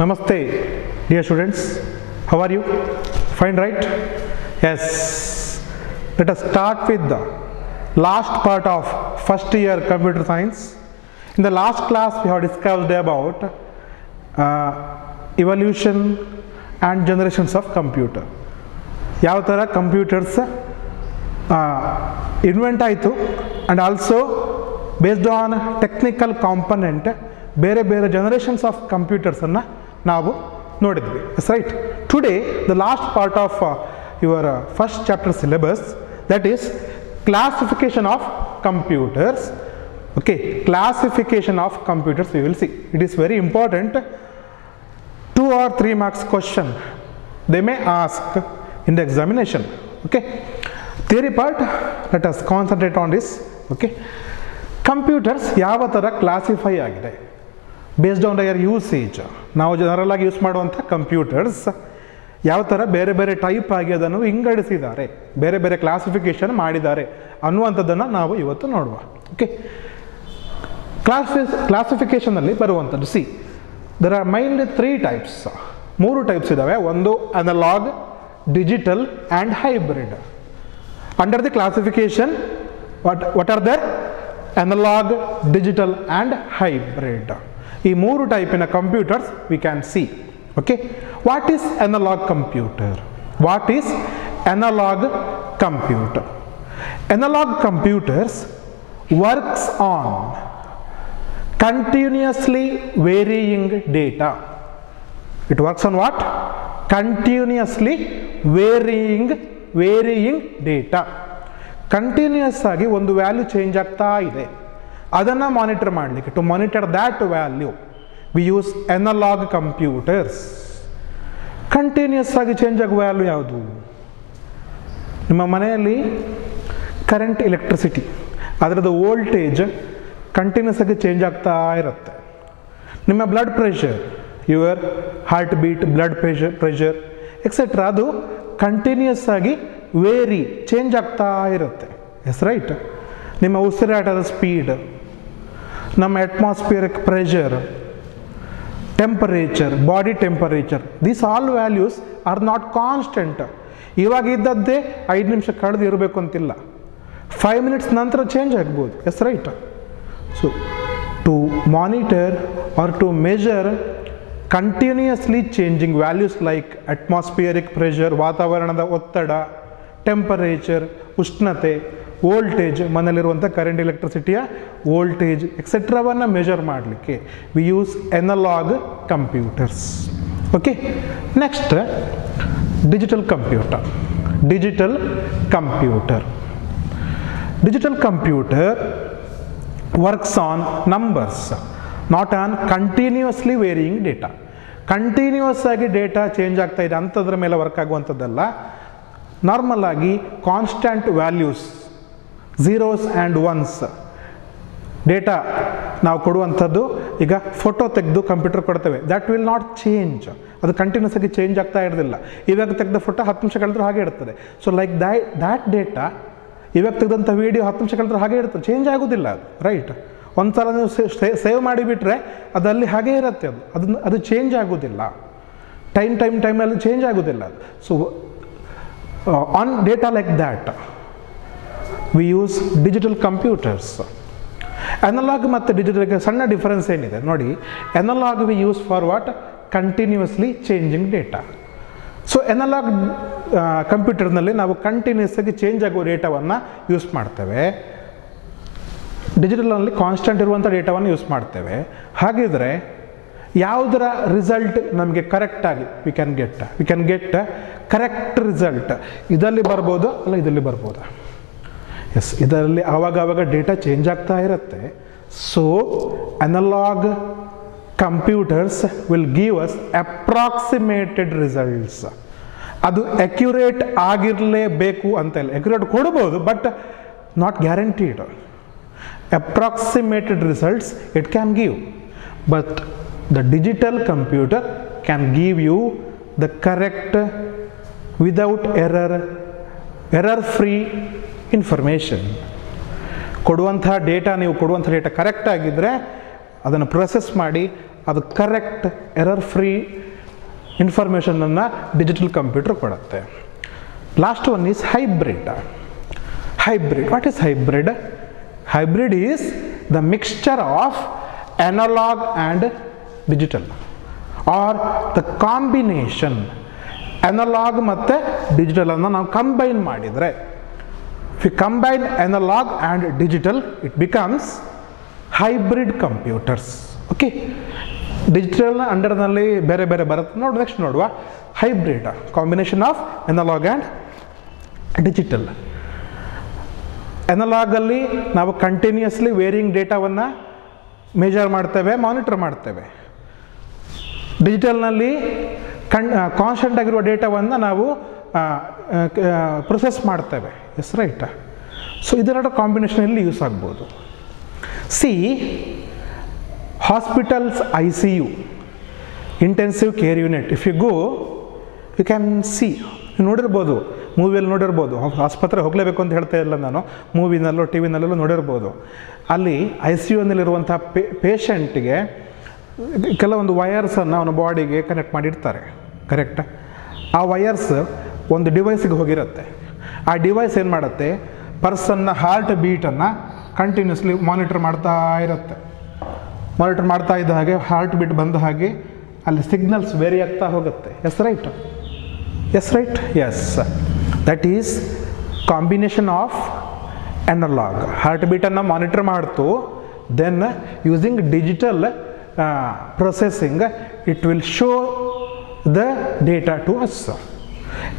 Namaste, dear students. How are you? Fine, right? Yes. Let us start with the last part of first year computer science. In the last class, we have discussed about evolution and generations of computer. ಯಾವ ಥರ computers invent ಆಯಿತು and also based on technical component ಬೇರೆ ಬೇರೆ generations of computers ಅನ್ನು ನಾವು ನೋಡಿದ್ವಿ. That's right. Today the last part of your first chapter syllabus, that is classification of computers. Okay, classification of computers we will see. It is very important. 2 or 3 marks question they may ask in the examination. Okay, theory part, let us concentrate on this. Okay, computers ಯಾವ ಥರ classify ಆಗಿದೆ based on their usage. ನಾವು general ಆಗಿ use ಮಾಡುವಂಥ computers ಯಾವ ಥರ ಬೇರೆ ಬೇರೆ ಟೈಪ್ ಆಗಿ ಅದನ್ನು ವಿಂಗಡಿಸಿದ್ದಾರೆ, ಬೇರೆ ಬೇರೆ ಕ್ಲಾಸಿಫಿಕೇಶನ್ ಮಾಡಿದ್ದಾರೆ ಅನ್ನುವಂಥದ್ದನ್ನು ನಾವು ಇವತ್ತು ನೋಡುವ. ಓಕೆ, ಕ್ಲಾಸಿಫಿಕೇಶನಲ್ಲಿ ಬರುವಂಥದ್ದು see there are mainly 3 types. 3 types ಇದ್ದಾವೆ. ಒಂದು analogue, digital and hybrid. Under the classification what are there? Analogue, digital and hybrid. ಈ 3 ಟೈಪಿನ computers we can see. Okay, what is analogue computer? What is analogue computer? Analogue computers works on continuously varying data. It works on what? Continuously varying data. Continuous ಆಗಿ ಒಂದು value change ಆಗ್ತಾ ಇದೆ, ಅದನ್ನು monitor ಮಾಡಲಿಕ್ಕೆ, to monitor that value we use analogue computers. Continuous ಆಗಿ change ಆಗುವ value ಯಾವುದು? ನಿಮ್ಮ ಮನೆಯಲ್ಲಿ ಕರೆಂಟ್, ಎಲೆಕ್ಟ್ರಿಸಿಟಿ, ಅದರದ್ದು ವೋಲ್ಟೇಜ್ ಕಂಟಿನ್ಯೂಸ್ ಆಗಿ ಚೇಂಜ್ ಆಗ್ತಾ ಇರುತ್ತೆ. ನಿಮ್ಮ blood pressure, your heart beat, blood pressure etcetera, ಅದು ಕಂಟಿನ್ಯೂಸ್ ಆಗಿ ವೇರಿ ಚೇಂಜ್ ಆಗ್ತಾ ಇರುತ್ತೆ. Yes right. ನಿಮ್ಮ ಉಸಿರಾಟದ ಸ್ಪೀಡ್, ನಮ್ಮ atmospheric pressure, temperature, body temperature, these all values R not constant. ಇವಾಗ ಇದ್ದದ್ದೇ 5 ನಿಮಿಷ ಕಳೆದು ಇರಬೇಕು ಅಂತಿಲ್ಲ, 5 ಮಿನಿಟ್ಸ್ ನಂತರ ಚೇಂಜ್ ಆಗ್ಬೋದು. Yes right. So, to monitor or to measure continuously changing values like atmospheric pressure, ವಾತಾವರಣದ ಒತ್ತಡ, ಟೆಂಪರೇಚರ್, ಉಷ್ಣತೆ, ವೋಲ್ಟೇಜ್, ಮನೆಯಲ್ಲಿರುವಂಥ ಕರೆಂಟ್, ಎಲೆಕ್ಟ್ರಿಸಿಟಿಯ ವೋಲ್ಟೇಜ್ ಎಕ್ಸೆಟ್ರಾವನ್ನು ಮೆಜರ್ ಮಾಡಲಿಕ್ಕೆ we use analogue computers. Okay, next digital computer. Digital computer works on numbers, not on continuously varying data. Continuous ಆಗಿ data change ಆಗ್ತಾ ಇದೆ ಅಂಥದ್ರ ಮೇಲೆ ವರ್ಕ್ ಆಗುವಂಥದ್ದಲ್ಲ. ನಾರ್ಮಲ್ ಆಗಿ constant values, zeros and ones data ನಾವು ಕೊಡುವಂಥದ್ದು. ಈಗ ಫೋಟೋ ತೆಗೆದು ಕಂಪ್ಯೂಟರ್ ಕೊಡ್ತೇವೆ, ದ್ಯಾಟ್ ವಿಲ್ ನಾಟ್ ಚೇಂಜ್. ಅದು ಕಂಟಿನ್ಯೂಸ್ ಆಗಿ ಚೇಂಜ್ ಆಗ್ತಾ ಇರೋದಿಲ್ಲ. ಇವಾಗ ತೆಗೆದ ಫೋಟೋ 10 ನಿಮಿಷ ಕಳೆದ್ರೂ ಹಾಗೆ ಇರ್ತದೆ. ಸೊ ಲೈಕ್ ದ್ಯಾಟ್ ಡೇಟಾ, ಇವಾಗ ತೆಗೆದಂಥ ವೀಡಿಯೋ 10 ನಿಮಿಷ ಕಳೆದ್ರೆ ಹಾಗೆ ಇರ್ತದೆ, ಚೇಂಜ್ ಆಗೋದಿಲ್ಲ ಅದು. ರೈಟ್. ಒಂದ್ಸಲ ನೀವು ಸೇವ್ ಮಾಡಿಬಿಟ್ರೆ ಅದಲ್ಲಿ ಹಾಗೇ ಇರುತ್ತೆ, ಅದು ಚೇಂಜ್ ಆಗೋದಿಲ್ಲ. ಟೈಮಲ್ಲಿ ಚೇಂಜ್ ಆಗೋದಿಲ್ಲ ಅದು. So on data like that we use digital computers. Analogue ಮತ್ತು ಡಿಜಿಟಲ್ಗೆ ಸಣ್ಣ ಡಿಫರೆನ್ಸ್ ಏನಿದೆ ನೋಡಿ. Analogue we use for what? Continuously changing data. So analogue ಕಂಪ್ಯೂಟರ್ನಲ್ಲಿ ನಾವು ಕಂಟಿನ್ಯೂಸ್ ಆಗಿ ಚೇಂಜ್ ಆಗುವ ಡೇಟಾವನ್ನು ಯೂಸ್ ಮಾಡ್ತೇವೆ. ಡಿಜಿಟಲ್ನಲ್ಲಿ ಕಾನ್ಸ್ಟೆಂಟ್ ಇರುವಂಥ ಡೇಟಾವನ್ನು ಯೂಸ್ ಮಾಡ್ತೇವೆ. ಹಾಗಿದ್ರೆ ಯಾವುದರ ರಿಸಲ್ಟ್ ನಮಗೆ ಕರೆಕ್ಟಾಗಿ we can get correct result? ಇದರಲ್ಲಿ ಬರ್ಬೋದು, ಅಲ್ಲ ಇದರಲ್ಲಿ ಬರ್ಬೋದು. ಎಸ್, ಇದರಲ್ಲಿ ಆವಾಗ ಡೇಟಾ ಚೇಂಜ್ ಆಗ್ತಾ ಇರುತ್ತೆ. So analog computers will give us approximated results. ಅದು ಅಕ್ಯುರೇಟ್ ಆಗಿರಲೇಬೇಕು ಅಂತ ಇಲ್ಲ. ಅಕ್ಯುರೇಟ್ ಕೊಡ್ಬೋದು, but not guaranteed. Approximated results it can give, but the digital computer can give you the correct, without error free information. ಕೊಡುವಂಥ data, ನೀವು ಕೊಡುವಂಥ data correct ಆಗಿದ್ದರೆ ಅದನ್ನು ಪ್ರೊಸೆಸ್ ಮಾಡಿ ಅದು ಕರೆಕ್ಟ್ ಎರರ್ ಫ್ರೀ ಇನ್ಫಾರ್ಮೇಷನನ್ನು ಡಿಜಿಟಲ್ ಕಂಪ್ಯೂಟರ್ ಕೊಡುತ್ತೆ. Last one is hybrid. Hybrid, what is hybrid? Hybrid is the mixture of analog and digital, or the combination analog ಮತ್ತು digital ಅನ್ನು ನಾವು ಕಂಬೈನ್ ಮಾಡಿದರೆ, if we combine analog and digital it becomes hybrid computers. Okay, ಡಿಜಿಟಲ್ನ ಅಂಡರ್ನಲ್ಲಿ ಬೇರೆ ಬೇರೆ ಬರುತ್ತೆ ನೋಡಿ. ನೆಕ್ಸ್ಟ್ ನೋಡುವ hybrid, combination of analog and digital. ಅನಲಾಗಲ್ಲಿ ನಾವು ಕಂಟಿನ್ಯೂಸ್ಲಿ ವೇರಿಯಿಂಗ್ ಡೇಟಾವನ್ನು ಮೇಜರ್ ಮಾಡ್ತೇವೆ, ಮಾನಿಟರ್ ಮಾಡ್ತೇವೆ. ಡಿಜಿಟಲ್ನಲ್ಲಿ ಕಾನ್ಸ್ಟೆಂಟ್ ಆಗಿರುವ ಡೇಟಾವನ್ನು ನಾವು ಪ್ರೊಸೆಸ್ ಮಾಡ್ತೇವೆ. S right. ಸೊ ಇದೆರಡು ಕಾಂಬಿನೇಷನಲ್ಲಿ ಯೂಸ್ ಆಗ್ಬೋದು. See hospitals ICU, intensive care unit, if you go you can see, ನೋಡಿರ್ಬೋದು, ಮೂವಿಯಲ್ಲಿ ನೋಡಿರ್ಬೋದು. ಆಸ್ಪತ್ರೆ ಹೋಗಲೇಬೇಕು ಅಂತ ಹೇಳ್ತಾ ಇಲ್ಲ ನಾನು, ಮೂವಿನಲ್ಲೋ ಟಿ ವಿನಲ್ಲೆಲ್ಲೋ ನೋಡಿರ್ಬೋದು. ಅಲ್ಲಿ ICUನಲ್ಲಿರುವಂಥ ಪೇಷಂಟ್ಗೆ ಕೆಲವೊಂದು ವಯರ್ಸನ್ನು ಅವನ ಬಾಡಿಗೆ ಕನೆಕ್ಟ್ ಮಾಡಿರ್ತಾರೆ. ಕರೆಕ್ಟ್? ಆ ವಯರ್ಸ್ ಒಂದು ಡಿವೈಸಿಗೆ ಹೋಗಿರುತ್ತೆ. ಆ ಡಿವೈಸ್ ಏನು ಮಾಡುತ್ತೆ, ಪರ್ಸನ್ನ ಹಾರ್ಟ್ ಬೀಟನ್ನು ಕಂಟಿನ್ಯೂಸ್ಲಿ ಮಾನಿಟರ್ ಮಾಡ್ತಾ ಇರುತ್ತೆ. ಮಾನಿಟರ್ ಮಾಡ್ತಾ ಇದ್ದ ಹಾಗೆ ಹಾರ್ಟ್ ಬೀಟ್ ಬಂದ ಹಾಗೆ ಅಲ್ಲಿ ಸಿಗ್ನಲ್ಸ್ ವೇರಿ ಆಗ್ತಾ ಹೋಗುತ್ತೆ. Yes right? Yes right? Yes, that is combination of analog. Heart ಬೀಟನ್ನು ಮಾನಿಟರ್ ಮಾಡ್ತು, then using digital processing it will show the data to us.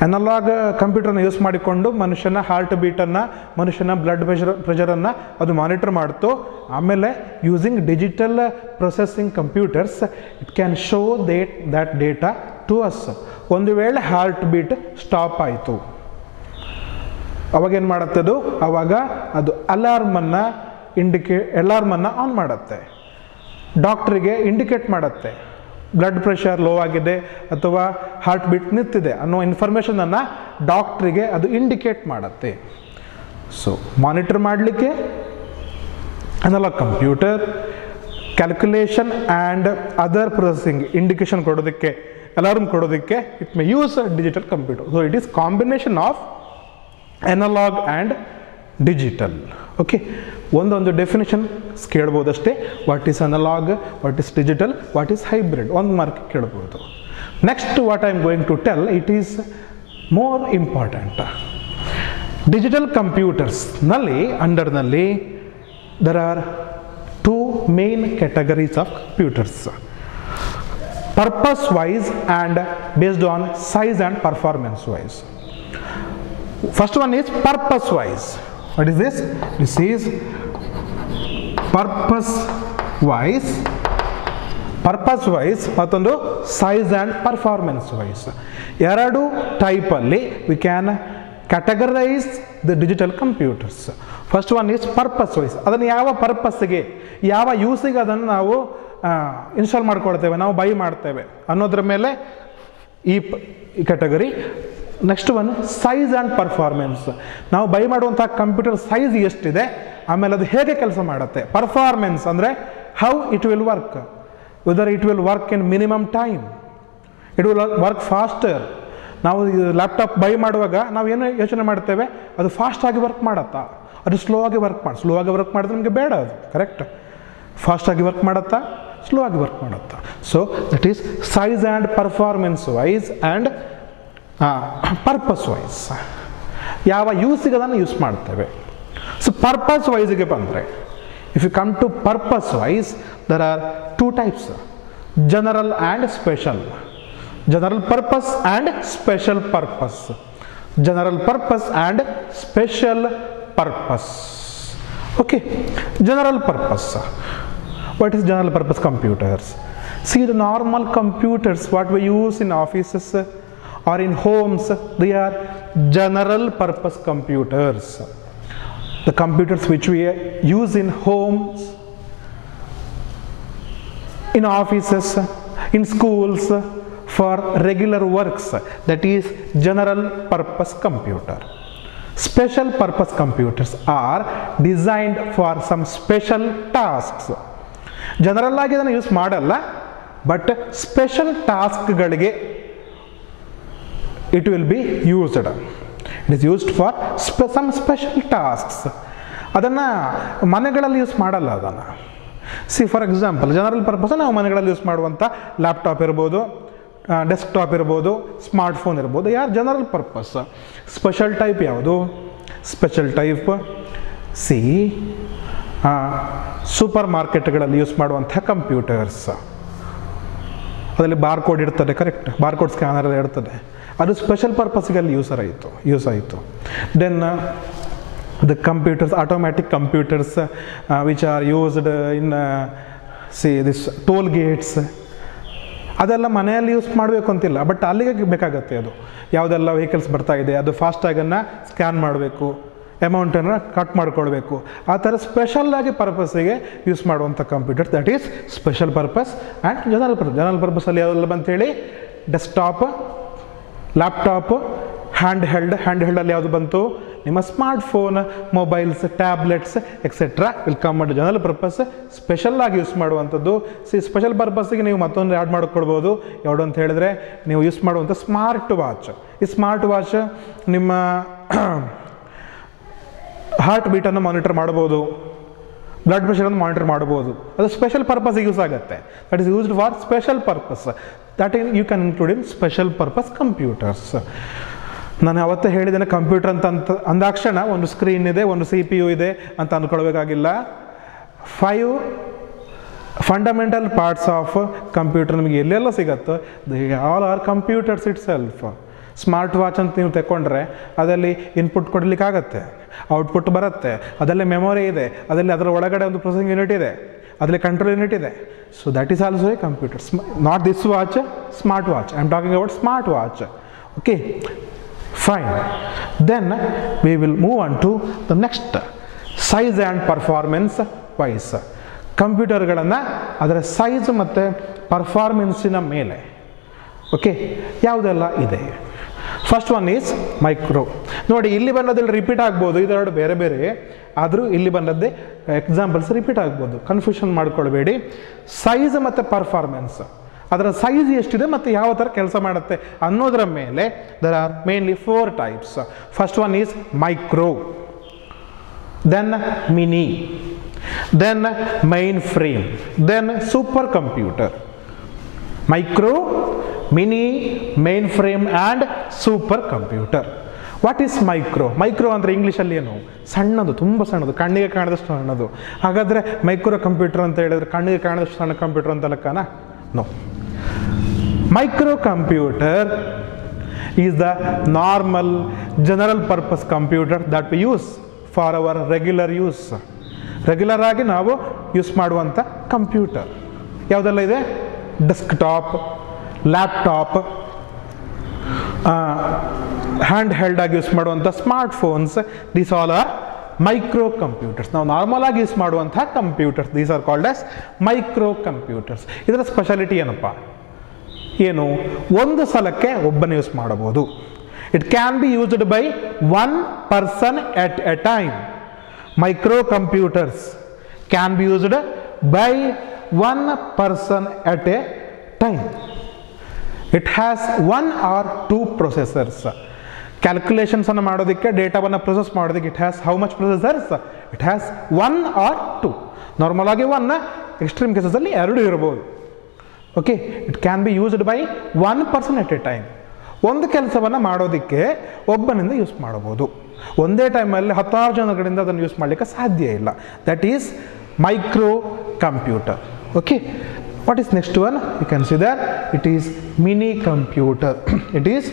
Analog ಕಂಪ್ಯೂಟರ್ನ ಯೂಸ್ ಮಾಡಿಕೊಂಡು ಮನುಷ್ಯನ ಹಾರ್ಟ್ ಬೀಟನ್ನು, ಮನುಷ್ಯನ ಬ್ಲಡ್ ಪ್ರೆಷರನ್ನು ಅದು ಮಾನಿಟರ್ ಮಾಡ್ತು. ಆಮೇಲೆ using digital processing computers it can show that data to us. ಒಂದು ವೇಳೆ ಹಾರ್ಟ್ ಬೀಟ್ ಸ್ಟಾಪ್ ಆಯಿತು, ಅವಾಗೇನು ಮಾಡುತ್ತೆ ಅದು? ಆವಾಗ ಅದು ಅಲಾರ್ಮನ್ನು ಆನ್ ಮಾಡುತ್ತೆ, ಡಾಕ್ಟ್ರಿಗೆ ಇಂಡಿಕೇಟ್ ಮಾಡುತ್ತೆ ಬ್ಲಡ್ ಪ್ರೆಷರ್ ಲೋ ಆಗಿದೆ ಅಥವಾ ಹಾರ್ಟ್ ಬೀಟ್ ನಿಂತಿದೆ ಅನ್ನೋ ಇನ್ಫಾರ್ಮೇಷನನ್ನು ಡಾಕ್ಟ್ರಿಗೆ ಅದು ಇಂಡಿಕೇಟ್ ಮಾಡುತ್ತೆ. ಸೊ ಮಾನಿಟರ್ ಮಾಡಲಿಕ್ಕೆ analog computer, calculation and other processing, indication ಕೊಡೋದಕ್ಕೆ, ಅಲಾರ್ಮ್ ಕೊಡೋದಕ್ಕೆ it may use digital computer. So it is combination of analog and digital. Okay, ಒಂದೊಂದು ಡೆಫಿನೇಷನ್ ಕೇಳ್ಬೋದಷ್ಟೇ. What is analog, what is digital, what is hybrid, ಒಂದು mark ಕೇಳ್ಬೋದು. Next what I am going to tell, it is more important. Digital ಕಂಪ್ಯೂಟರ್ಸ್ನಲ್ಲಿ ಅಂಡರ್ನಲ್ಲಿ there are two main categories of computers, purpose wise and based on size and performance wise. First one is purpose wise. What is this? This is purpose wise, ಮತ್ತೊಂದು size and performance wise. ಎರಡು ಟೈಪಲ್ಲಿ we can categorize the digital computers. First one is purpose wise. ಅದನ್ನು ಯಾವ ಪರ್ಪಸ್ಗೆ, ಯಾವ ಯೂಸಿಗೆ ಅದನ್ನು ನಾವು install ಮಾಡ್ಕೊಳ್ತೇವೆ, ನಾವು ಬೈ ಮಾಡ್ತೇವೆ ಅನ್ನೋದ್ರ ಮೇಲೆ ಈ category. Next one size and performance. ನಾವು ಬೈ ಮಾಡುವಂಥ ಕಂಪ್ಯೂಟರ್ ಸೈಜ್ ಎಷ್ಟಿದೆ, ಆಮೇಲೆ ಅದು ಹೇಗೆ ಕೆಲಸ ಮಾಡುತ್ತೆ. ಪರ್ಫಾರ್ಮೆನ್ಸ್ ಅಂದರೆ how it will work, whether it will work in minimum time, it will work faster. ನಾವು ಲ್ಯಾಪ್ಟಾಪ್ ಬೈ ಮಾಡುವಾಗ ನಾವು ಏನು ಯೋಚನೆ ಮಾಡ್ತೇವೆ, ಅದು ಫಾಸ್ಟಾಗಿ ವರ್ಕ್ ಮಾಡುತ್ತಾ, ಅದು ಸ್ಲೋ ಆಗಿ ವರ್ಕ್ ಮಾಡಿದ್ರೆ ನಮಗೆ ಬೇಡ ಅದು. ಕರೆಕ್ಟ್? ಫಾಸ್ಟಾಗಿ ವರ್ಕ್ ಮಾಡುತ್ತಾ, ಸ್ಲೋ ಆಗಿ ವರ್ಕ್ ಮಾಡುತ್ತಾ. So that is size and performance wise and purpose wise. ಯಾವ ಯೂಸಿಗೆ ಅದನ್ನು ಯೂಸ್ ಮಾಡ್ತೇವೆ. ಸೊ ಪರ್ಪಸ್ ವೈಸ್ಗೆ ಬಂದರೆ, if you come to purpose wise, there are two types, general and special. General purpose and special purpose. General purpose and special purpose. Okay, general purpose. What is general purpose computers? See, the normal computers what we use in offices or in homes, they are general purpose computers. The computers which we use in homes, in offices, in schools for regular works, that is general purpose computer. Special purpose computers are designed for some special tasks. General ಆಗಿ ಅದನ್ನು use ಮಾಡಲ್ಲ, but special ಟಾಸ್ಕ್ಗಳಿಗೆ it will be used. It is used for some special tasks. ಅದನ್ನು ಮನೆಗಳಲ್ಲಿ use ಮಾಡಲ್ಲ ಅದನ್ನು. See for example general purpose ನಾವು ಮನೆಗಳಲ್ಲಿ ಯೂಸ್ ಮಾಡುವಂಥ ಲ್ಯಾಪ್ಟಾಪ್ ಇರ್ಬೋದು, ಡೆಸ್ಕ್ಟಾಪ್ ಇರ್ಬೋದು, ಸ್ಮಾರ್ಟ್ಫೋನ್ ಇರ್ಬೋದು, ಯಾರು ಜನರಲ್ ಪರ್ಪಸ್. ಸ್ಪೆಷಲ್ ಟೈಪ್ ಯಾವುದು? ಸ್ಪೆಷಲ್ ಟೈಪ್ ಸಿ ಸೂಪರ್ ಮಾರ್ಕೆಟ್ಗಳಲ್ಲಿ ಯೂಸ್ ಮಾಡುವಂಥ ಕಂಪ್ಯೂಟರ್ಸ್. ಅದರಲ್ಲಿ ಬಾರ್ಕೋಡ್ ಇರ್ತದೆ, ಕರೆಕ್ಟ್, ಬಾರ್ಕೋಡ್ ಸ್ಕ್ಯಾನರ್ ಇರ್ತದೆ, ಅದು ಸ್ಪೆಷಲ್ ಪರ್ಪಸ್ಗೆ ಅಲ್ಲಿ ಯೂಸ್ ಆಯಿತು. Then the computers, automatic computers which are used in say this toll gates, ಅದೆಲ್ಲ ಮನೆಯಲ್ಲಿ ಯೂಸ್ ಮಾಡಬೇಕು ಅಂತಿಲ್ಲ, ಬಟ್ ಅಲ್ಲಿಗೆ ಬೇಕಾಗತ್ತೆ. ಅದು ಯಾವುದೆಲ್ಲ ವೆಹಿಕಲ್ಸ್ ಬರ್ತಾ ಇದೆ ಅದು ಫಾಸ್ಟಾಗನ್ನು ಸ್ಕ್ಯಾನ್ ಮಾಡಬೇಕು, ಅಮೌಂಟನ್ನು ಕಟ್ ಮಾಡ್ಕೊಳ್ಬೇಕು, ಆ ಥರ ಸ್ಪೆಷಲ್ಲಾಗಿ ಪರ್ಪಸ್ಸಿಗೆ ಯೂಸ್ ಮಾಡುವಂಥ computer, that is special purpose. And general ಪರ್ಪಸಲ್ಲಿ ಯಾವುದೆಲ್ಲ ಬಂತೇಳಿ? ಡೆಸ್ಕ್ಟಾಪ್, ಲ್ಯಾಪ್ಟಾಪ್, ಹ್ಯಾಂಡ್ ಹೆಲ್ಡಲ್ಲಿ ಯಾವುದು ಬಂತು? ನಿಮ್ಮ smartphone, mobiles, tablets etcetera will come under general purpose. ಸ್ಪೆಷಲ್ಲಾಗಿ ಯೂಸ್ ಮಾಡುವಂಥದ್ದು. ಸ್ಪೆಷಲ್ ಪರ್ಪಸ್ಸಿಗೆ ನೀವು ಮತ್ತೊಂದು ಆ್ಯಡ್ ಮಾಡಿಕೊಳ್ಬೋದು. ಯಾವುದು ಅಂತ ಹೇಳಿದ್ರೆ ನೀವು ಯೂಸ್ ಮಾಡುವಂಥ ಸ್ಮಾರ್ಟ್ ವಾಚ್. ಈ ಸ್ಮಾರ್ಟ್ ವಾಚ್ ನಿಮ್ಮ ಹಾರ್ಟ್ ಬೀಟನ್ನು ಮಾನಿಟರ್ ಮಾಡ್ಬೋದು, ಬ್ಲಡ್ ಪ್ರೆಷರನ್ನು ಮಾನಿಟರ್ ಮಾಡ್ಬೋದು. ಅದು ಸ್ಪೆಷಲ್ ಪರ್ಪಸ್ಗೆ ಯೂಸ್ ಆಗುತ್ತೆ. That is used for special purpose. That you can include in special purpose computers. ನಾನು ಅವತ್ತೇ ಹೇಳಿದ್ದೇನೆ, ಕಂಪ್ಯೂಟರ್ ಅಂತ ಅಂದಾಕ್ಷಣ ಒಂದು ಸ್ಕ್ರೀನ್ ಇದೆ, ಒಂದು CPU ಇದೆ ಅಂತ ಅಂದ್ಕೊಳ್ಬೇಕಾಗಿಲ್ಲ. 5 ಫಂಡಮೆಂಟಲ್ ಪಾರ್ಟ್ಸ್ ಆಫ್ ಕಂಪ್ಯೂಟರ್ ನಿಮಗೆ ಎಲ್ಲೆಲ್ಲ ಸಿಗುತ್ತೋ they all R computers it self. Smart watch ಅಂತ ನೀವು ತಗೊಂಡ್ರೆ ಅದರಲ್ಲಿ ಇನ್ಪುಟ್ ಕೊಡಲಿಕ್ಕಾಗತ್ತೆ, ಔಟ್ಪುಟ್ ಬರುತ್ತೆ, ಅದರಲ್ಲಿ ಮೆಮೊರಿ ಇದೆ, ಅದರಲ್ಲಿ ಅದರ ಒಳಗಡೆ ಒಂದು ಪ್ರೊಸೆಸಿಂಗ್ ಯೂನಿಟ್ ಇದೆ, ಅದರಲ್ಲಿ ಕಂಟ್ರೋಲ್ ಯೂನಿಟ್ ಇದೆ. So that is also A computer. Not this watch, smart watch. I am talking about smart watch. Okay, fine. Then we will move on to the next, size and performance wise. ಕಂಪ್ಯೂಟರ್ಗಳನ್ನು ಅದರ size ಮತ್ತು ಪರ್ಫಾರ್ಮೆನ್ಸಿನ ಮೇಲೆ okay ಯಾವುದೆಲ್ಲ ಇದೆ. First one is micro. ನೋಡಿ, ಇಲ್ಲಿ ಬಂದದ್ರಲ್ಲಿ repeat ಆಗ್ಬೋದು, ಇದೆರಡು ಬೇರೆ ಬೇರೆ ಆದರೂ ಇಲ್ಲಿ ಬಂದದ್ದೇ ಎಕ್ಸಾಂಪಲ್ಸ್ ರಿಪೀಟ್ ಆಗ್ಬೋದು, ಕನ್ಫ್ಯೂಷನ್ ಮಾಡ್ಕೊಳ್ಬೇಡಿ. ಸೈಜ್ ಮತ್ತು ಪರ್ಫಾರ್ಮೆನ್ಸ್, ಅದರ ಸೈಜ್ ಎಷ್ಟಿದೆ ಮತ್ತು ಯಾವ ಥರ ಕೆಲಸ ಮಾಡುತ್ತೆ ಅನ್ನೋದರ ಮೇಲೆ there are mainly 4 types. First one is micro, then mini, then mainframe, then supercomputer. Micro, mini, mainframe and supercomputer. What is micro? Micro ಅಂದರೆ ಇಂಗ್ಲೀಷಲ್ಲಿ ಏನು? ಸಣ್ಣದು, ತುಂಬ ಸಣ್ಣದು, ಕಣ್ಣಿಗೆ ಕಾಣದಷ್ಟು ಸಣ್ಣದು. ಹಾಗಾದರೆ ಮೈಕ್ರೋ ಕಂಪ್ಯೂಟರ್ ಅಂತ ಹೇಳಿದ್ರೆ ಕಣ್ಣಿಗೆ ಕಾಣದಷ್ಟು ಸಣ್ಣ ಕಂಪ್ಯೂಟರ್ ಅಂತ ಲೆಕ್ಕನಾ? No. Microcomputer is the normal general purpose computer that we use for our regular use. Regular ಆಗಿ ನಾವು ಯೂಸ್ ಮಾಡುವಂಥ ಕಂಪ್ಯೂಟರ್ ಯಾವುದೆಲ್ಲ ಇದೆ? ಡೆಸ್ಕ್ಟಾಪ್, ಲ್ಯಾಪ್ಟಾಪ್, ಹ್ಯಾಂಡ್ ಹೆಲ್ಡ್ ಆಗಿ ಯೂಸ್ ಮಾಡುವಂಥ smartphones, these all are micro computers. ನಾವು ನಾರ್ಮಲ್ ಆಗಿ ಯೂಸ್ ಮಾಡುವಂಥ computers, these are called as micro computers. ಇದರ ಸ್ಪೆಷಾಲಿಟಿ ಏನಪ್ಪ? ಏನು? ಒಂದು ಸಲಕ್ಕೆ ಒಬ್ಬನೇ ಯೂಸ್ ಮಾಡಬಹುದು. It can be used by 1 person at a time. Micro computers can be used by 1 person at a time. It has 1 or 2 processors. Calculations ಅನ್ನು ಮಾಡೋದಕ್ಕೆ, ಡೇಟಾವನ್ನು ಪ್ರೊಸೆಸ್ ಮಾಡೋದಕ್ಕೆ it has how much processors? It has 1 or 2. Normal ಆಗಿ 1, extreme ಕೇಸಸಲ್ಲಿ 2 ಇರ್ಬೋದು. Okay, it can be used by 1 person at a time. ಒಂದು ಕೆಲಸವನ್ನು ಮಾಡೋದಕ್ಕೆ ಒಬ್ಬನಿಂದ use ಮಾಡಬಹುದು. ಒಂದೇ ಟೈಮಲ್ಲಿ 10 ಜನಗಳಿಂದ ಅದನ್ನು ಯೂಸ್ ಮಾಡಲಿಕ್ಕೆ ಸಾಧ್ಯ ಇಲ್ಲ. That is micro computer. Okay, what is next one? You can see that it is mini computer. It is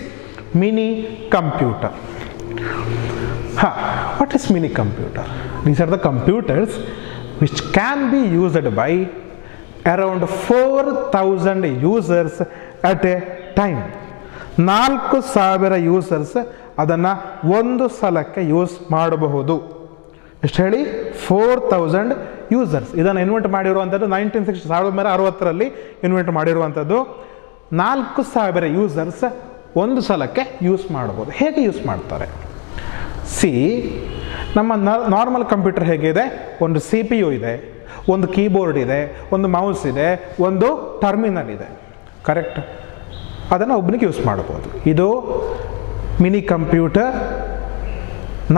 mini computer. What is mini computer? These are the computers which can be used by around 4,000 users at a time. 4,000 users ಅದನ್ನು ಒಂದು ಸಲಕ್ಕೆ use ಮಾಡಬಹುದು. ಎಷ್ಟು ಹೇಳಿ? 4,000 users. ಇದನ್ನು invent ಮಾಡಿರುವಂಥದ್ದು 1960ರಲ್ಲಿ invent ಮಾಡಿರುವಂಥದ್ದು. 4,000 users ಒಂದು ಸಲಕ್ಕೆ ಯೂಸ್ ಮಾಡಬಹುದು. ಹೇಗೆ ಯೂಸ್ ಮಾಡ್ತಾರೆ? ಸಿ, ನಮ್ಮ ನಾರ್ಮಲ್ ಕಂಪ್ಯೂಟರ್ ಹೇಗಿದೆ, ಒಂದು CPU ಇದೆ, ಒಂದು ಕೀಬೋರ್ಡ್ ಇದೆ, ಒಂದು ಮೌಸ್ ಇದೆ, ಒಂದು ಟರ್ಮಿನಲ್ ಇದೆ, ಕರೆಕ್ಟ್? ಅದನ್ನು ಒಬ್ಬನಿಗೆ ಯೂಸ್ ಮಾಡ್ಬೋದು. ಇದು ಮಿನಿ ಕಂಪ್ಯೂಟರ್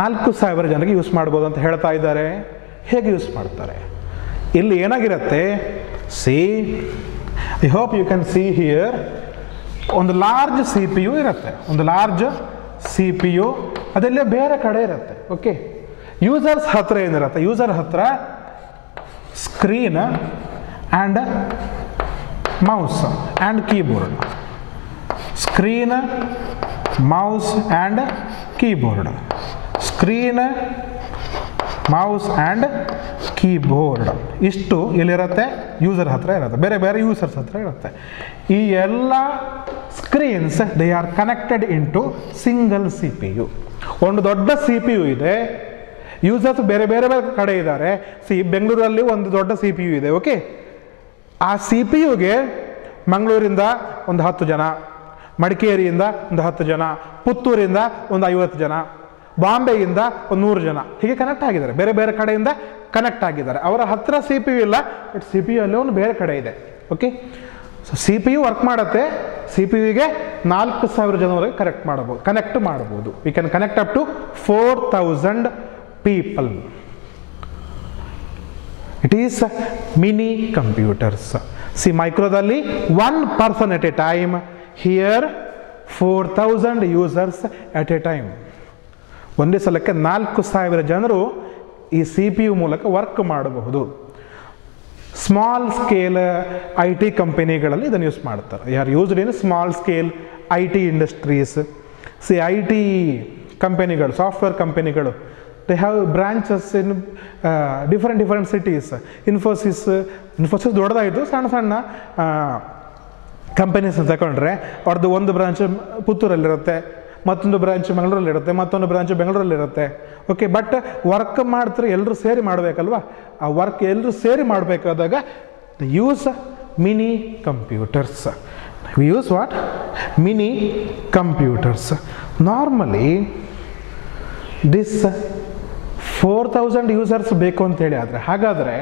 4000 ಜನರಿಗೆ ಯೂಸ್ ಮಾಡ್ಬೋದು ಅಂತ ಹೇಳ್ತಾ ಇದ್ದಾರೆ. ಹೇಗೆ ಯೂಸ್ ಮಾಡ್ತಾರೆ? ಇಲ್ಲಿ ಏನಾಗಿರುತ್ತೆ, see, I hope you can see here, ಒಂದು ಲಾರ್ಜ್ CPU ಇರುತ್ತೆ, ಒಂದು ಲಾರ್ಜ್ CPU, ಅದೆಲ್ಲೇ ಬೇರೆ ಕಡೆ ಇರುತ್ತೆ. ಓಕೆ, ಯೂಸರ್ಸ್ ಹತ್ರ ಏನಿರುತ್ತೆ, ಯೂಸರ್ ಹತ್ರ screen and mouse and keyboard, screen, mouse and keyboard, screen, mouse and keyboard, ಇಷ್ಟು ಎಲ್ಲಿರುತ್ತೆ, ಯೂಸರ್ ಹತ್ರ ಇರುತ್ತೆ, ಬೇರೆ ಬೇರೆ ಯೂಸರ್ಸ್ ಹತ್ರ ಇರುತ್ತೆ. ಈ ಎಲ್ಲ screens they are connected into single CPU. ಒಂದು ದೊಡ್ಡ CPU ಇದೆ, ಯೂಸರ್ಸ್ ಬೇರೆ ಬೇರೆ ಬೇರೆ ಕಡೆ ಇದ್ದಾರೆ. ಬೆಂಗಳೂರಲ್ಲಿ ಒಂದು ದೊಡ್ಡ CPU ಇದೆ. ಓಕೆ, ಆ CPUಗೆ ಮಂಗಳೂರಿಂದ ಒಂದು 10 ಜನ, ಮಡಿಕೇರಿಯಿಂದ ಒಂದು 10 ಜನ, ಪುತ್ತೂರಿಂದ ಒಂದು 50 ಜನ, ಬಾಂಬೆಯಿಂದ ಒಂದು 100 ಜನ, ಹೀಗೆ ಕನೆಕ್ಟ್ ಆಗಿದ್ದಾರೆ, ಬೇರೆ ಬೇರೆ ಕಡೆಯಿಂದ ಕನೆಕ್ಟ್ ಆಗಿದ್ದಾರೆ. ಅವರ ಹತ್ರ CPU ಇಲ್ಲ, ಬಟ್ CPU ಅಲ್ಲಿ ಒಂದು ಬೇರೆ ಕಡೆ ಇದೆ. ಓಕೆ, ಸೊ CPU ವರ್ಕ್ ಮಾಡುತ್ತೆ. CPUಗೆ 4000 ಜನವರೆಗೆ ಕನೆಕ್ಟ್ ಮಾಡಬಹುದು. We can connect up to 4000 people. It is mini computers. See, ಮೈಕ್ರೋದಲ್ಲಿ 1 person at a time, here 4000 users at a time. ಒಂದೇ ಸಲಕ್ಕೆ 4000 ಜನರು ಈ CPU ಮೂಲಕ ವರ್ಕ್ ಮಾಡಬಹುದು. ಸ್ಮಾಲ್ ಸ್ಕೇಲ್ IT ಕಂಪನಿಗಳಲ್ಲಿ ಇದನ್ನು ಯೂಸ್ ಮಾಡ್ತಾರೆ. ಯಾರು used in small scale IT industries. IT ಕಂಪನಿಗಳು, ಸಾಫ್ಟ್ವೇರ್ ಕಂಪನಿಗಳು, they have branches in different cities. Infosys ದೊಡ್ಡದಾಯಿತು, ಸಣ್ಣ ಸಣ್ಣ ಕಂಪನೀಸ್ ತಗೊಂಡ್ರೆ ಅವ್ರದ್ದು ಒಂದು ಬ್ರಾಂಚ್ ಪುತ್ತೂರಲ್ಲಿರುತ್ತೆ, ಮತ್ತೊಂದು ಬ್ರಾಂಚ್ ಮಂಗಳೂರಲ್ಲಿರುತ್ತೆ, ಮತ್ತೊಂದು ಬ್ರಾಂಚ್ ಬೆಂಗಳೂರಲ್ಲಿರುತ್ತೆ. ಓಕೆ, ಬಟ್ ವರ್ಕ್ ಮಾಡ್ತಾರೆ, ಎಲ್ಲರೂ ಸೇರಿ ಮಾಡಬೇಕಲ್ವಾ? ಆ ವರ್ಕ್ ಎಲ್ಲರೂ ಸೇರಿ ಮಾಡಬೇಕಾದಾಗ use mini computers. We use what? Mini computers. Normally this 4000 users ಬೇಕು ಅಂತೇಳಿ ಆದರೆ, ಹಾಗಾದರೆ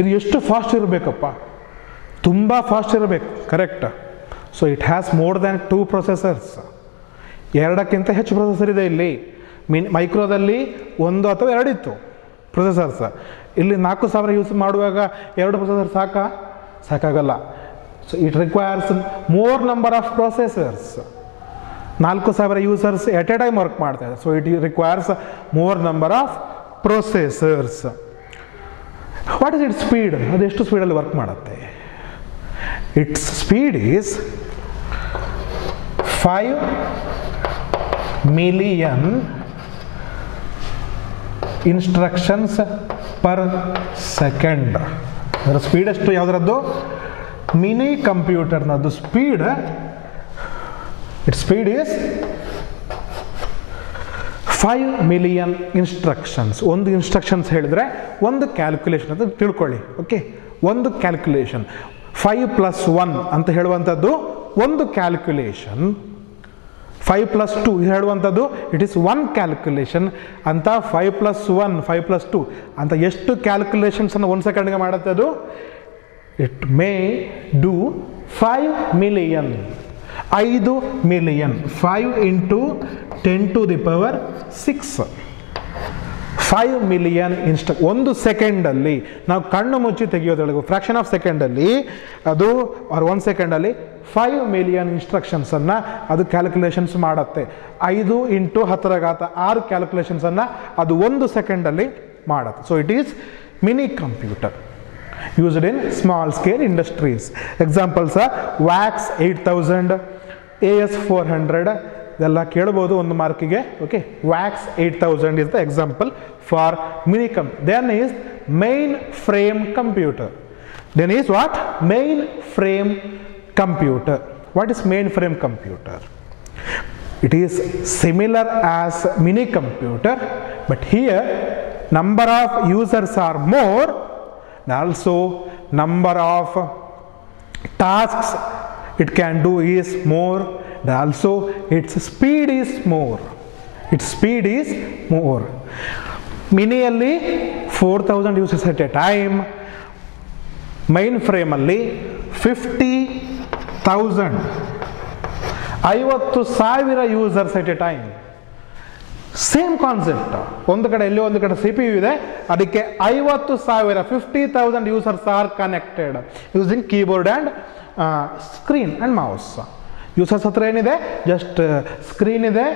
ಇದು ಎಷ್ಟು ಫಾಸ್ಟ್ ಇರಬೇಕಪ್ಪ? ತುಂಬ ಫಾಸ್ಟ್ ಇರಬೇಕು, correct? So it has more than 2 processors. 2ಕ್ಕಿಂತ ಹೆಚ್ಚು ಪ್ರೊಸೆಸರ್ ಇದೆ ಇಲ್ಲಿ. ಮೈಕ್ರೋದಲ್ಲಿ 1 ಅಥವಾ 2 ಇತ್ತು ಪ್ರೊಸೆಸರ್ಸ್. ಇಲ್ಲಿ 4000 ಯೂಸ್ ಮಾಡುವಾಗ 2 ಪ್ರೊಸೆಸರ್ ಸಾಕಾಗಲ್ಲ. So it requires more number of processors. 4000 users at a time work ಮಾಡ್ತಾರೆ. So it requires more number of processors. What is it speed? ಅದು ಎಷ್ಟು ಸ್ಪೀಡಲ್ಲಿ ವರ್ಕ್ ಮಾಡುತ್ತೆ? Its speed is 5 million instructions per second. ಅದರ speed ಎಷ್ಟು? ಯಾವುದರದ್ದು? Mini ಕಂಪ್ಯೂಟರ್ನದ್ದು speed. Its speed is 5 million instructions. ಒಂದು ಇನ್ಸ್ಟ್ರಕ್ಷನ್ಸ್ ಹೇಳಿದ್ರೆ ಒಂದು ಕ್ಯಾಲ್ಕುಲೇಷನ್ ಅಂತ ತಿಳ್ಕೊಳ್ಳಿ. ಓಕೆ, ಒಂದು ಕ್ಯಾಲ್ಕುಲೇಷನ್ 5 + 1 ಅಂತ ಹೇಳುವಂಥದ್ದು ಒಂದು ಕ್ಯಾಲ್ಕುಲೇಷನ್. 5 + 2 ಹೇಳುವಂಥದ್ದು ಇಟ್ ಈಸ್ 1 ಕ್ಯಾಲ್ಕುಲೇಷನ್ ಅಂತ. 5 + 1, 5 + 2 ಅಂತ ಎಷ್ಟು ಕ್ಯಾಲ್ಕುಲೇಷನ್ಸನ್ನು 1 ಸೆಕೆಂಡ್ಗೆ ಮಾಡುತ್ತೆ ಅದು? It may do 5 million. 5 million. 5 × 10⁶. 5 million ಒಂದು ಸೆಕೆಂಡಲ್ಲಿ ನಾವು ಕಣ್ಣು ಮುಚ್ಚಿ ತೆಗೆಯೋದ್ರೊಳಗೆ ಫ್ರಾಕ್ಷನ್ ಆಫ್ ಸೆಕೆಂಡಲ್ಲಿ ಅದು 1 ಸೆಕೆಂಡಲ್ಲಿ 5 million ಇನ್ಸ್ಟ್ರಕ್ಷನ್ಸನ್ನು ಅದು ಕ್ಯಾಲ್ಕುಲೇಷನ್ಸ್ ಮಾಡುತ್ತೆ. 5 × 10⁻6 ಕ್ಯಾಲ್ಕುಲೇಷನ್ಸನ್ನು ಅದು 1 ಸೆಕೆಂಡಲ್ಲಿ ಮಾಡುತ್ತೆ. So it is mini computer used in small scale industries. Examples WAX 8000, AS400 ಇದೆಲ್ಲ ಕೇಳ್ಬೋದು ಒಂದು ಮಾರ್ಕಿಗೆ. Okay, WAX 8000 is the example for mini then is main frame computer. Then is what? Mainframe computer. What is mainframe computer? It is similar as mini computer, but here number of users are more, and also number of tasks it can do is more, and also its speed is more. Its speed is more. ಮಿನಿಯಲ್ಲಿ 4000 users at a time, main ಫ್ರೇಮಲ್ಲಿ 50,000 50,000 users at a time. Same concept, ಒಂದು ಕಡೆ ಇಲ್ಲಿ ಒಂದು ಕಡೆ CPU ಇದೆ, ಅದಕ್ಕೆ 50,000 50,000 users are connected using keyboard and screen and mouse. Users ಹತ್ರ ಏನಿದೆ, ಜಸ್ಟ್ ಸ್ಕ್ರೀನ್ ಇದೆ,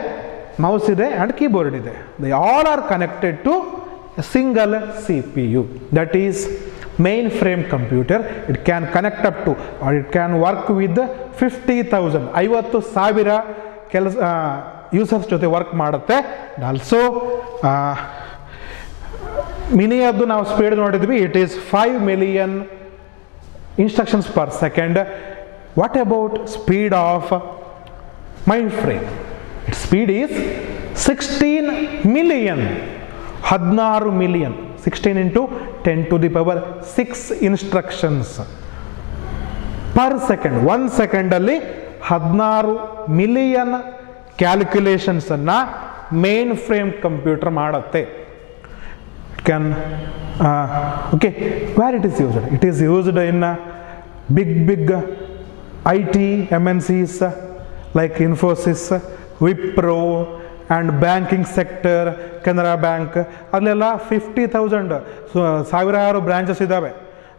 ಮೌಸ್ ಇದೆ ಆ್ಯಂಡ್ ಕೀಬೋರ್ಡ್ ಇದೆ. They all are connected to a single CPU. That is main frame computer. It can connect up to, or it can work with 50,000 50,000 ಕೆಲಸ users ಜೊತೆ work ಮಾಡುತ್ತೆ. Also ಮಿನಿಯದ್ದು ನಾವು speed ನೋಡಿದ್ವಿ, it is 5 million instructions per second. What about speed of mainframe? Its speed is 16 million 16 million 16 into 10 to the power 6 instructions per second. 1 second ಅಲ್ಲಿ 16 million calculations ಅನ್ನ main frame computer ಮಾಡುತ್ತೆ. It can okay, where it is used? It is used in big IT MNCs like Infosys, Wipro and banking sector, Canara Bank. ಅಲ್ಲೆಲ್ಲ 50,000 ಸಾವಿರಾರು branches ಇದ್ದಾವೆ.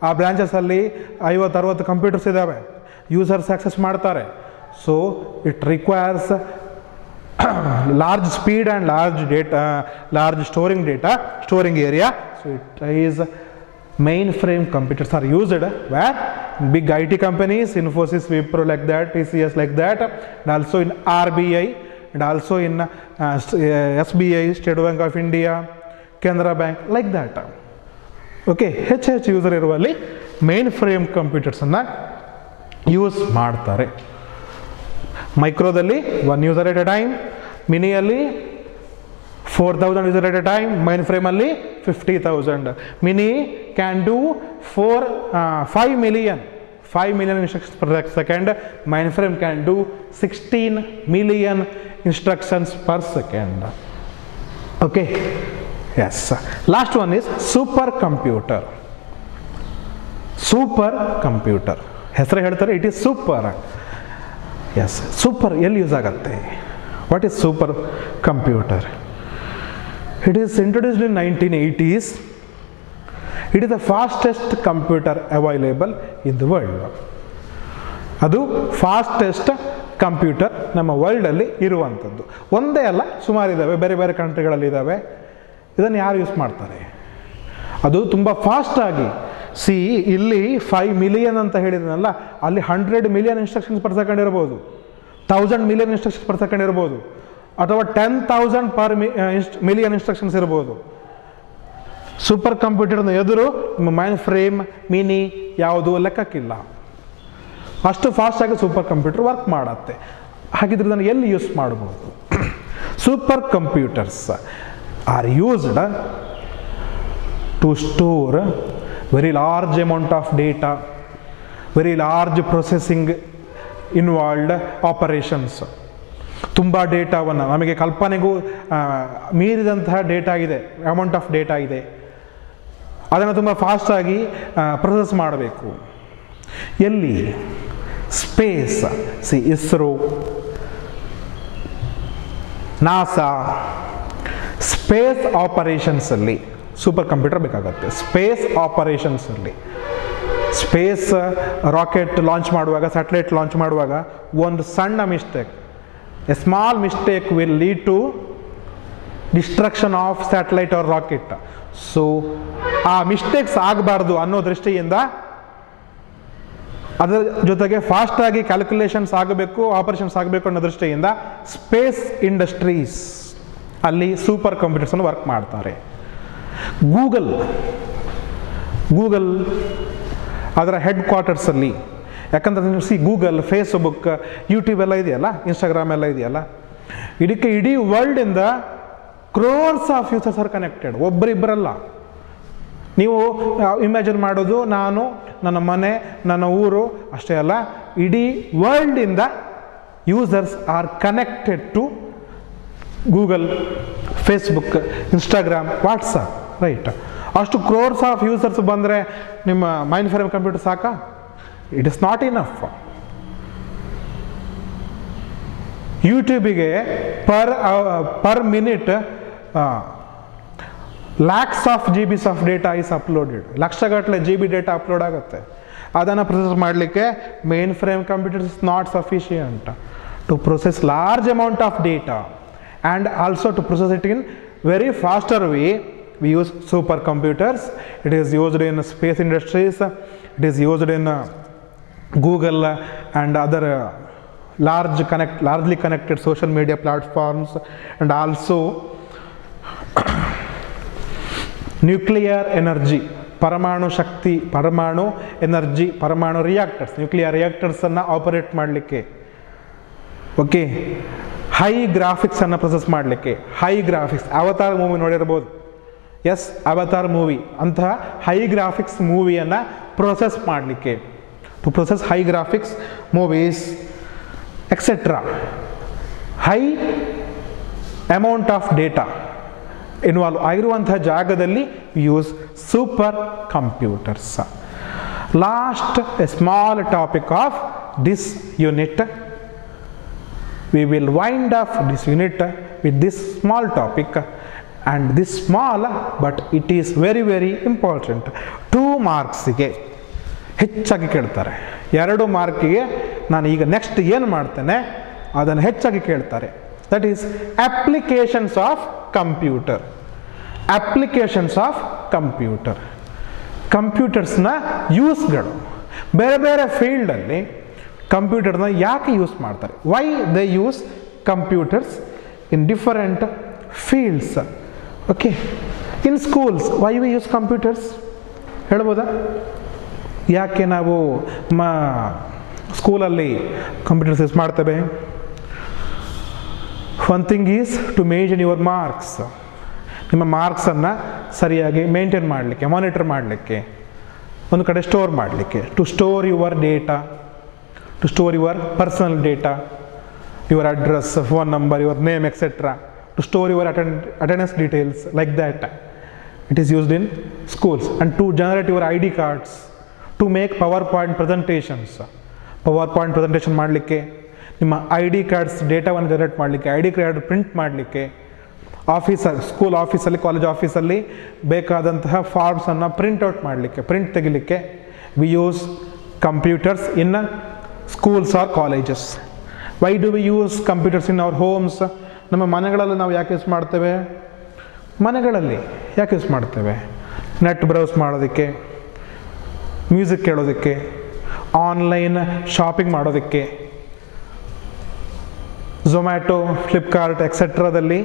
ಆ ಬ್ರಾಂಚಸಲ್ಲಿ 50-60 computers ಇದ್ದಾವೆ, users access ಮಾಡ್ತಾರೆ. So it requires large speed and large data, large storing area. So it is mainframe computers are used where big IT companies, Infosys, Wipro like that, TCS like that, and also in RBI and also in SBI, State Bank of India, Canara Bank like that. Okay, ಹೆಚ್ಚು user ಇರುವಲ್ಲಿ mainframe ಕಂಪ್ಯೂಟರ್ಸನ್ನು use ಮಾಡ್ತಾರೆ. ಮೈಕ್ರೋದಲ್ಲಿ 1 user at a time, ಮಿನಿಯಲ್ಲಿ 4,000 user at a time, main ಫ್ರೇಮಲ್ಲಿ 50,000. Mini can do 5 million instructions per second. Main frame can do 16 million instructions per second. Okay, yes. Last one is supercomputer. Supercomputer ಹೆಸರು ಹೇಳ್ತಾರೆ, it is super. Yes, super ಎಲ್ಲಿ use ಆಗುತ್ತೆ? What is super computer? It is introduced in 1980s. It is the fastest computer available in the world. ಅದು fastest computer ನಮ್ಮ ವರ್ಲ್ಡಲ್ಲಿ ಇರುವಂಥದ್ದು. ಒಂದೇ ಅಲ್ಲ, ಸುಮಾರು ಇದ್ದಾವೆ, ಬೇರೆ ಬೇರೆ ಕಂಟ್ರಿಗಳಲ್ಲಿ ಇದ್ದಾವೆ. ಇದನ್ನು ಯಾರು ಯೂಸ್ ಮಾಡ್ತಾರೆ? ಅದು ತುಂಬ ಫಾಸ್ಟಾಗಿ, ಇಲ್ಲಿ 5 million ಅಂತ ಹೇಳಿದ್ನಲ್ಲ, ಅಲ್ಲಿ 100 million ಇನ್ಸ್ಟ್ರಕ್ಷನ್ಸ್ ಪರ್ ಸೆಕೆಂಡ್ ಇರ್ಬೋದು, 1000 million ಇನ್ಸ್ಟ್ರಕ್ಷನ್ಸ್ ಪರ್ ಸೆಕೆಂಡ್ ಇರ್ಬೋದು, ಅಥವಾ 10,000 per million ಇನ್ಸ್ಟ್ರಕ್ಷನ್ಸ್ ಇರ್ಬೋದು. ಸೂಪರ್ ಕಂಪ್ಯೂಟರ್ನ ಎದುರು ನಿಮ್ಮ ಮೈನ್ ಫ್ರೇಮ್, ಮಿನಿ ಯಾವುದು ಲೆಕ್ಕಕ್ಕಿಲ್ಲ. ಅಷ್ಟು ಫಾಸ್ಟಾಗಿ ಸೂಪರ್ ಕಂಪ್ಯೂಟರ್ ವರ್ಕ್ ಮಾಡುತ್ತೆ. ಹಾಗಿದ್ರೆ ನಾನು ಎಲ್ಲಿ ಯೂಸ್ ಮಾಡ್ಬೋದು? Super computers are used to store very large amount of data, very large processing involved operations. ತುಂಬ ಡೇಟಾವನ್ನು, ನಮಗೆ ಕಲ್ಪನೆಗೂ ಮೀರಿದಂತಹ ಡೇಟಾ ಇದೆ, ಅಮೌಂಟ್ ಆಫ್ ಡೇಟಾ ಇದೆ, ಅದನ್ನು ತುಂಬ ಫಾಸ್ಟಾಗಿ ಪ್ರೊಸೆಸ್ ಮಾಡಬೇಕು. ಎಲ್ಲಿ? ಸ್ಪೇಸ್. ಇಸ್ರೋ, ನಾಸಾ, ಸ್ಪೇಸ್ ಆಪರೇಷನ್ಸಲ್ಲಿ ಸೂಪರ್ ಕಂಪ್ಯೂಟರ್ ಬೇಕಾಗುತ್ತೆ. ಸ್ಪೇಸ್ ಆಪರೇಷನ್ಸಲ್ಲಿ, ಸ್ಪೇಸ್ ರಾಕೆಟ್ ಲಾಂಚ್ ಮಾಡುವಾಗ, ಸ್ಯಾಟಲೈಟ್ ಲಾಂಚ್ ಮಾಡುವಾಗ ಒಂದು ಸಣ್ಣ mistake, a small mistake will lead to destruction of satellite or rocket. So ಆ ಮಿಸ್ಟೇಕ್ಸ್ ಆಗಬಾರ್ದು ಅನ್ನೋ ದೃಷ್ಟಿಯಿಂದ, ಅದರ ಜೊತೆಗೆ ಫಾಸ್ಟಾಗಿ ಕ್ಯಾಲ್ಕುಲೇಷನ್ಸ್ ಆಗಬೇಕು, ಆಪರೇಷನ್ಸ್ ಆಗಬೇಕು ಅನ್ನೋ ದೃಷ್ಟಿಯಿಂದ ಸ್ಪೇಸ್ ಇಂಡಸ್ಟ್ರೀಸ್ ಅಲ್ಲಿ ಸೂಪರ್ ಕಂಪ್ಯೂಟರ್ಸನ್ನು ವರ್ಕ್ ಮಾಡ್ತಾರೆ. ಗೂಗಲ್ ಅದರ ಹೆಡ್ ಕ್ವಾರ್ಟರ್ಸಲ್ಲಿ, ಯಾಕಂದ್ರೆ ಗೂಗಲ್, ಫೇಸ್ಬುಕ್, ಯೂಟ್ಯೂಬ್ ಎಲ್ಲ ಇದೆಯಲ್ಲ, ಇನ್ಸ್ಟಾಗ್ರಾಮ್ ಎಲ್ಲ ಇದೆಯಲ್ಲ, ಇದಕ್ಕೆ ಇಡೀ ವರ್ಲ್ಡಿಂದ crores of users are connected. ಒಬ್ಬರಿಬ್ಬರಲ್ಲ. ನೀವು ಇಮ್ಯಾಜಿನ್ ಮಾಡೋದು, ನಾನು, ನನ್ನ ಮನೆ, ನನ್ನ ಊರು ಅಷ್ಟೇ ಅಲ್ಲ, ಇಡೀ ವರ್ಲ್ಡಿಂದ users are connected to Google, Facebook, Instagram, WhatsApp, right. ಅಷ್ಟು ಕ್ರೋರ್ಸ್ ಆಫ್ ಯೂಸರ್ಸ್ ಬಂದರೆ ನಿಮ್ಮ ಮೈಂಡ್ ಫ್ರೇಮ್ ಕಂಪ್ಯೂಟರ್ ಸಾಕಾ? It is not enough. ಯೂಟ್ಯೂಬಿಗೆ per minute lakhs of GB of data is uploaded. ಲಕ್ಷಗಟ್ಟಲೆ GB ಡೇಟಾ ಅಪ್ಲೋಡ್ ಆಗುತ್ತೆ. ಅದನ್ನು ಪ್ರೊಸೆಸ್ ಮಾಡಲಿಕ್ಕೆ main frame computer is not sufficient to process large amount of data and also to process it in very faster way. We use supercomputers. It is used in space industries. It is used in Google and other largely connected social media platforms, and also nuclear energy, ಪರಮಾಣು ಶಕ್ತಿ, ಪರಮಾಣು energy, ಪರಮಾಣು reactors, nuclear ರಿಯಾಕ್ಟರ್ಸನ್ನು operate ಮಾಡಲಿಕ್ಕೆ, okay, high ಗ್ರಾಫಿಕ್ಸನ್ನು process ಮಾಡಲಿಕ್ಕೆ. High graphics Avatar movie ನೋಡಿರ್ಬೋದು. Yes, Avatar movie ಅಂತಹ high graphics ಮೂವಿಯನ್ನು ಪ್ರೊಸೆಸ್ ಮಾಡಲಿಕ್ಕೆ, to process high graphics movies etcetera, high amount of data involve ಆಗಿರುವಂತಹ ಜಾಗದಲ್ಲಿ use super computers. Last a small topic of this unit. We will wind up this unit with this small topic, and this small but it is very very important. 2 ಮಾರ್ಕ್ಸಿಗೆ ಹೆಚ್ಚಾಗಿ ಕೇಳ್ತಾರೆ. 2 ಮಾರ್ಕಿಗೆ ನಾನು ಈಗ next ಏನು ಮಾಡ್ತೇನೆ ಅದನ್ನು ಹೆಚ್ಚಾಗಿ ಕೇಳ್ತಾರೆ. That is applications of computer. Applications of computer, ಕಂಪ್ಯೂಟರ್ಸ್ನ ಯೂಸ್ಗಳು. ಬೇರೆ ಬೇರೆ ಫೀಲ್ಡಲ್ಲಿ ಕಂಪ್ಯೂಟರ್ನ ಯಾಕೆ ಯೂಸ್ ಮಾಡ್ತಾರೆ, why they use computers in different fields. Okay, in schools why we use computers ಹೇಳ್ಬೋದಾ? ಯಾಕೆ ನಾವು ಸ್ಕೂಲಲ್ಲಿ ಕಂಪ್ಯೂಟರ್ಸ್ ಯೂಸ್ ಮಾಡ್ತೇವೆ? One thing is to maintain your marks. ನಿಮ್ಮ ಮಾರ್ಕ್ಸನ್ನು ಸರಿಯಾಗಿ ಮೇಂಟೈನ್ ಮಾಡಲಿಕ್ಕೆ, ಮಾನಿಟರ್ ಮಾಡಲಿಕ್ಕೆ, ಒಂದು ಕಡೆ ಸ್ಟೋರ್ ಮಾಡಲಿಕ್ಕೆ, to store your data, to store your personal data, your address, phone number, your name, etc., to store your attendance details, like that. It is used in schools. And to generate your ID cards, to make PowerPoint presentations. PowerPoint presentation ಮಾಡಲಿಕ್ಕೆ, ನಿಮ್ಮ ID cards ಡೇಟಾವನ್ನು generate ಮಾಡಲಿಕ್ಕೆ, ID card print ಮಾಡಲಿಕ್ಕೆ, ಆಫೀಸಲ್ಲಿ, school ಆಫೀಸಲ್ಲಿ, college ಆಫೀಸಲ್ಲಿ ಬೇಕಾದಂತಹ ಫಾರ್ಮ್ಸನ್ನು printout ಮಾಡಲಿಕ್ಕೆ, ಪ್ರಿಂಟ್ ತೆಗಿಲಿಕ್ಕೆ V use computers in schools or colleges. Why do we use computers in our homes? ನಮ್ಮ ಮನೆಗಳಲ್ಲಿ ನಾವು ಯಾಕೆ ಯೂಸ್ ಮಾಡ್ತೇವೆ? ಮನೆಗಳಲ್ಲಿ ಯಾಕೆ ಯೂಸ್ ಮಾಡ್ತೇವೆ? ನೆಟ್ ಬ್ರೌಸ್ ಮಾಡೋದಕ್ಕೆ, ಮ್ಯೂಸಿಕ್ ಕೇಳೋದಕ್ಕೆ, ಆನ್ಲೈನ್ ಶಾಪಿಂಗ್ ಮಾಡೋದಕ್ಕೆ, ಝೊಮ್ಯಾಟೊ, ಫ್ಲಿಪ್ಕಾರ್ಟ್ ಎಕ್ಸೆಟ್ರಾದಲ್ಲಿ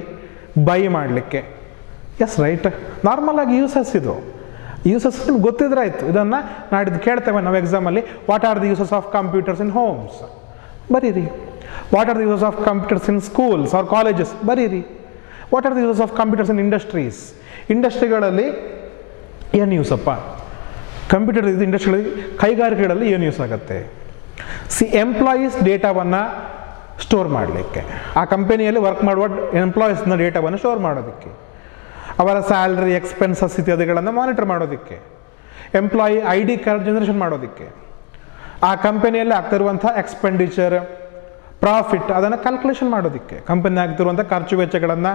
ಬೈ ಮಾಡಲಿಕ್ಕೆ. Yes, right. ನಾರ್ಮಲ್ ಆಗಿ ಯೂಸಸ್ ಇದು. ಯೂಸಸ್ ನಿಮ್ಗೆ ಗೊತ್ತಿದ್ರೆ ಆಯಿತು. ಇದನ್ನು ನಾಡಿದ್ದು ಕೇಳ್ತೇವೆ ನಾವು ಎಕ್ಸಾಮಲ್ಲಿ. What are the uses of computers in homes? ಬರೀರಿ. What are the uses of computers in schools or colleges? ಬರೀರಿ. What are the uses of computers in industries? ಇಂಡಸ್ಟ್ರಿಗಳಲ್ಲಿ ಏನು ಯೂಸಪ್ಪ? ಕಂಪ್ಯೂಟರ್ ಇದು ಇಂಡಸ್ಟ್ರಿಗಳಲ್ಲಿ, ಕೈಗಾರಿಕೆಗಳಲ್ಲಿ ಏನು ಯೂಸ್ ಆಗುತ್ತೆ? ಎಂಪ್ಲಾಯೀಸ್ ಡೇಟಾವನ್ನು ಸ್ಟೋರ್ ಮಾಡಲಿಕ್ಕೆ, ಆ ಕಂಪನಿಯಲ್ಲಿ ವರ್ಕ್ ಮಾಡುವ ಎಂಪ್ಲಾಯೀಸ್ನ ಡೇಟಾವನ್ನು ಸ್ಟೋರ್ ಮಾಡೋದಕ್ಕೆ, ಅವರ ಸ್ಯಾಲ್ರಿ, ಎಕ್ಸ್ಪೆನ್ಸಸ್ ಇತ್ಯಾದಿಗಳನ್ನು ಮಾನಿಟರ್ ಮಾಡೋದಕ್ಕೆ, ಎಂಪ್ಲಾಯಿ ID ಕಾರ್ಡ್ ಜನರೇಷನ್ ಮಾಡೋದಕ್ಕೆ, ಆ ಕಂಪನಿಯಲ್ಲಿ ಆಗ್ತಿರುವಂಥ ಎಕ್ಸ್ಪೆಂಡಿಚರ್, ಪ್ರಾಫಿಟ್ ಅದನ್ನು ಕ್ಯಾಲ್ಕುಲೇಷನ್ ಮಾಡೋದಕ್ಕೆ, ಕಂಪನಿ ಆಗ್ತಿರುವಂಥ ಖರ್ಚು ವೆಚ್ಚಗಳನ್ನು,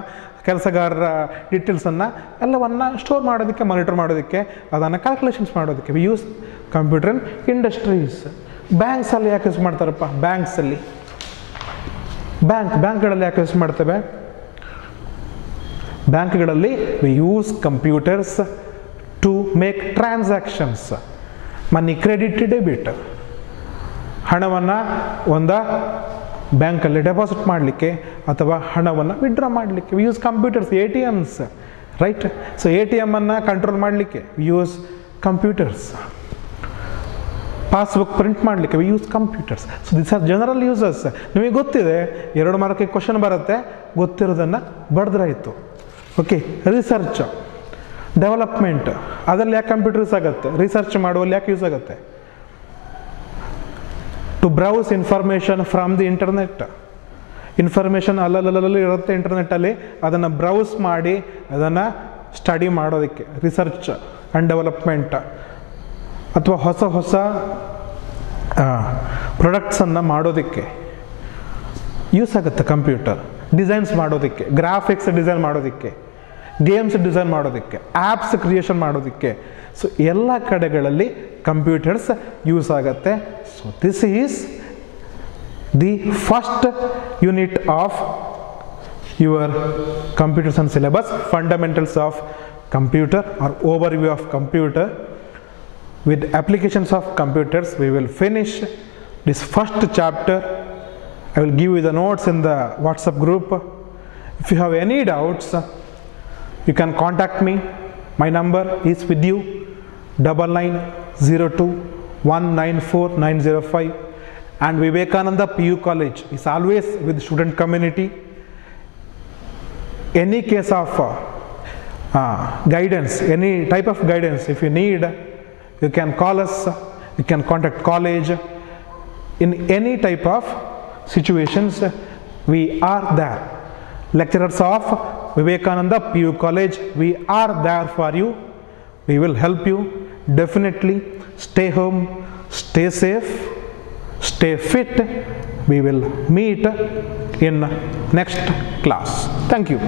ಕೆಲಸಗಾರರ ಡೀಟೇಲ್ಸನ್ನು ಎಲ್ಲವನ್ನು ಸ್ಟೋರ್ ಮಾಡೋದಕ್ಕೆ, ಮಾನಿಟರ್ ಮಾಡೋದಕ್ಕೆ, ಅದನ್ನು ಕ್ಯಾಲ್ಕುಲೇಷನ್ಸ್ ಮಾಡೋದಕ್ಕೆ we use computer in industries. ಬ್ಯಾಂಕ್ಸಲ್ಲಿ ಯಾಕೆ ಯೂಸ್ ಮಾಡ್ತಾರಪ್ಪ? ಬ್ಯಾಂಕ್ಸಲ್ಲಿ, ಬ್ಯಾಂಕ್ಗಳಲ್ಲಿ ಯಾಕೆ ಯೂಸ್ ಮಾಡ್ತೇವೆ? ಬ್ಯಾಂಕ್ಗಳಲ್ಲಿ we use computers to make transactions, money credit, debit. ಹಣವನ್ನು ಒಂದು ಬ್ಯಾಂಕಲ್ಲಿ ಡೆಪಾಸಿಟ್ ಮಾಡಲಿಕ್ಕೆ ಅಥವಾ ಹಣವನ್ನು ವಿಡ್ರಾ ಮಾಡಲಿಕ್ಕೆ we use computers. ATMs, right? So ATM-ಅನ್ನು ಕಂಟ್ರೋಲ್ ಮಾಡಲಿಕ್ಕೆ we use computers. Passbook print ಮಾಡಲಿಕ್ಕೆ we use computers. So this are general uses. ನಿಮಗೆ ಗೊತ್ತಿದೆ, 2 ಮಾರ್ಕಿಗೆ ಕ್ವಶನ್ ಬರುತ್ತೆ, ಗೊತ್ತಿರೋದನ್ನು ಬರೆದ್ರಾಯಿತು. ಓಕೆ, ರಿಸರ್ಚ್, ಡೆವಲಪ್ಮೆಂಟ್, ಅದರಲ್ಲಿ ಯಾಕೆ ಕಂಪ್ಯೂಟರ್ ಯೂಸ್ ಆಗುತ್ತೆ? ರಿಸರ್ಚ್ ಮಾಡುವಲ್ಲಿ ಯಾಕೆ ಯೂಸ್ ಆಗುತ್ತೆ? To browse information from the internet. Information ಅಲ್ಲಲ್ಲಿ ಇರುತ್ತೆ ಇಂಟರ್ನೆಟ್ಟಲ್ಲಿ, ಅದನ್ನು ಬ್ರೌಸ್ ಮಾಡಿ ಅದನ್ನು ಸ್ಟಡಿ ಮಾಡೋದಕ್ಕೆ, ರಿಸರ್ಚ್ ಆ್ಯಂಡ್ ಡೆವಲಪ್ಮೆಂಟ್ ಅಥವಾ ಹೊಸ ಹೊಸ ಪ್ರಾಡಕ್ಟ್ಸನ್ನು ಮಾಡೋದಕ್ಕೆ ಯೂಸ್ ಆಗುತ್ತೆ ಕಂಪ್ಯೂಟರ್. ಡಿಸೈನ್ಸ್ ಮಾಡೋದಕ್ಕೆ, ಗ್ರಾಫಿಕ್ಸ್ ಡಿಸೈನ್ ಮಾಡೋದಕ್ಕೆ, ಗೇಮ್ಸ್ ಡಿಸೈನ್ ಮಾಡೋದಕ್ಕೆ, ಆ್ಯಪ್ಸ್ ಕ್ರಿಯೇಷನ್ ಮಾಡೋದಕ್ಕೆ, ಸೊ ಎಲ್ಲ ಕಡೆಗಳಲ್ಲಿ ಕಂಪ್ಯೂಟರ್ಸ್ ಯೂಸ್ ಆಗುತ್ತೆ. So this is the first unit of your computer science syllabus, fundamentals of computer or overview of computer. With applications of computers we will finish this first chapter. I will give you the notes in the WhatsApp group. If you have any doubts, you can contact me. My number is with you, 9902194905, and Vivekananda PU College is always with student community. Any case of guidance, any type of guidance if you need, you can call us, you can contact college. In any type of situations we are there. Lecturers of Vivekananda PU College, we are there for you. We will help you. Definitely stay home, stay safe, stay fit. We will meet in next class. Thank you.